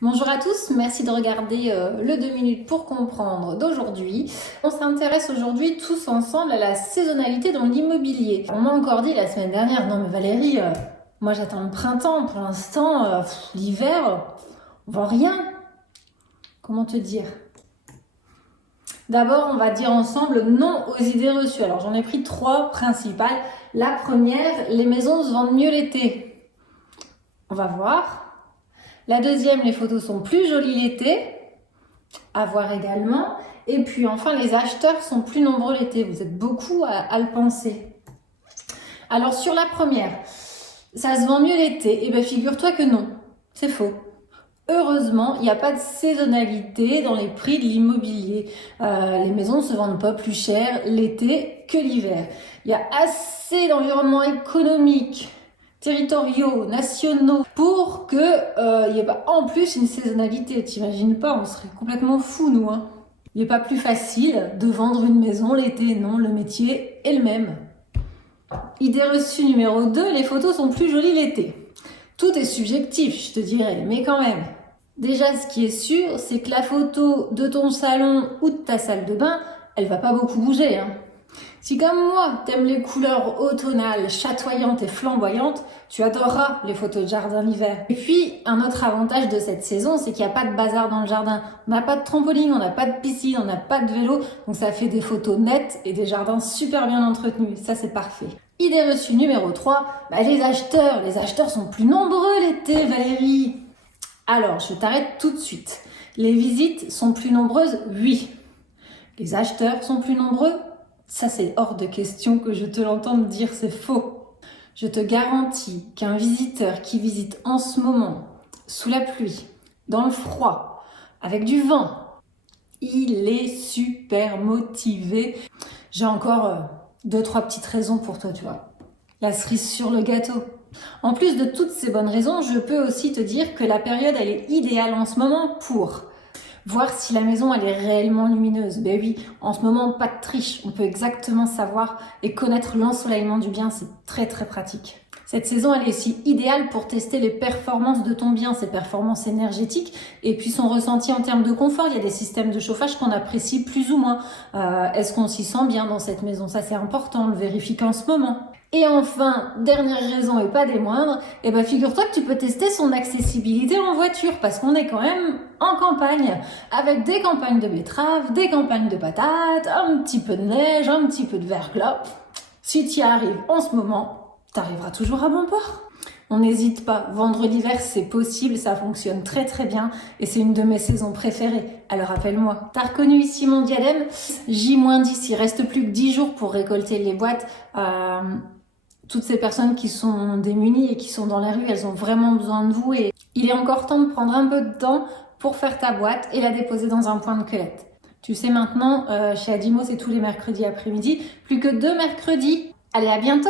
Bonjour à tous, merci de regarder le 2 minutes pour comprendre d'aujourd'hui. On s'intéresse aujourd'hui tous ensemble à la saisonnalité dans l'immobilier. On m'a encore dit la semaine dernière, non mais Valérie, moi j'attends le printemps, pour l'instant, l'hiver, on vend rien. Comment te dire? D'abord, on va dire ensemble non aux idées reçues. Alors j'en ai pris 3 principales. La première, les maisons se vendent mieux l'été. On va voir. La deuxième, les photos sont plus jolies l'été, à voir également. Et puis enfin, les acheteurs sont plus nombreux l'été. Vous êtes beaucoup à le penser. Alors sur la première, ça se vend mieux l'été. Eh bien figure-toi que non, c'est faux. Heureusement, il n'y a pas de saisonnalité dans les prix de l'immobilier. Les maisons ne se vendent pas plus cher l'été que l'hiver. Il y a assez d'environnements économiques, territoriaux, nationaux, pour que y ait pas en plus une saisonnalité. T'imagines pas, on serait complètement fous nous. Il n'est pas plus facile de vendre une maison l'été, non, le métier est le même. Idée reçue numéro 2, les photos sont plus jolies l'été. Tout est subjectif, je te dirais, mais quand même. Déjà, ce qui est sûr, c'est que la photo de ton salon ou de ta salle de bain, elle va pas beaucoup bouger. Si comme moi, t'aimes les couleurs automnales, chatoyantes et flamboyantes, tu adoreras les photos de jardin l'hiver. Et puis, un autre avantage de cette saison, c'est qu'il n'y a pas de bazar dans le jardin. On n'a pas de trampoline, on n'a pas de piscine, on n'a pas de vélo, donc ça fait des photos nettes et des jardins super bien entretenus. Ça, c'est parfait. Idée reçue numéro 3, les acheteurs sont plus nombreux l'été, Valérie. Alors, je t'arrête tout de suite. Les visites sont plus nombreuses, oui. Les acheteurs sont plus nombreux, ça c'est hors de question que je te l'entende dire, c'est faux. Je te garantis qu'un visiteur qui visite en ce moment, sous la pluie, dans le froid, avec du vent, il est super motivé. J'ai encore 2-3 petites raisons pour toi, tu vois. La cerise sur le gâteau. En plus de toutes ces bonnes raisons, je peux aussi te dire que la période, elle est idéale en ce moment pour voir si la maison, elle est réellement lumineuse. Ben oui, en ce moment, pas de triche. On peut exactement savoir et connaître l'ensoleillement du bien. C'est très, très pratique. Cette saison, elle est aussi idéale pour tester les performances de ton bien, ses performances énergétiques et puis son ressenti en termes de confort. Il y a des systèmes de chauffage qu'on apprécie plus ou moins. Est-ce qu'on s'y sent bien dans cette maison? Ça, c'est important. On le vérifie qu'en ce moment. Et enfin, dernière raison et pas des moindres, figure-toi que tu peux tester son accessibilité en voiture parce qu'on est quand même en campagne avec des campagnes de betteraves, des campagnes de patates, un petit peu de neige, un petit peu de verglas. Si tu y arrives en ce moment, t'arriveras toujours à bon port. On n'hésite pas, vendre l'hiver c'est possible, ça fonctionne très très bien et c'est une de mes saisons préférées. Alors appelle-moi. T'as reconnu ici mon diadème? J-10, il reste plus que 10 jours pour récolter les boîtes. Toutes ces personnes qui sont démunies et qui sont dans la rue, elles ont vraiment besoin de vous et il est encore temps de prendre un peu de temps pour faire ta boîte et la déposer dans un point de cueillette. Tu sais maintenant, chez Adimo, c'est tous les mercredis après-midi, plus que 2 mercredis. Allez, à bientôt!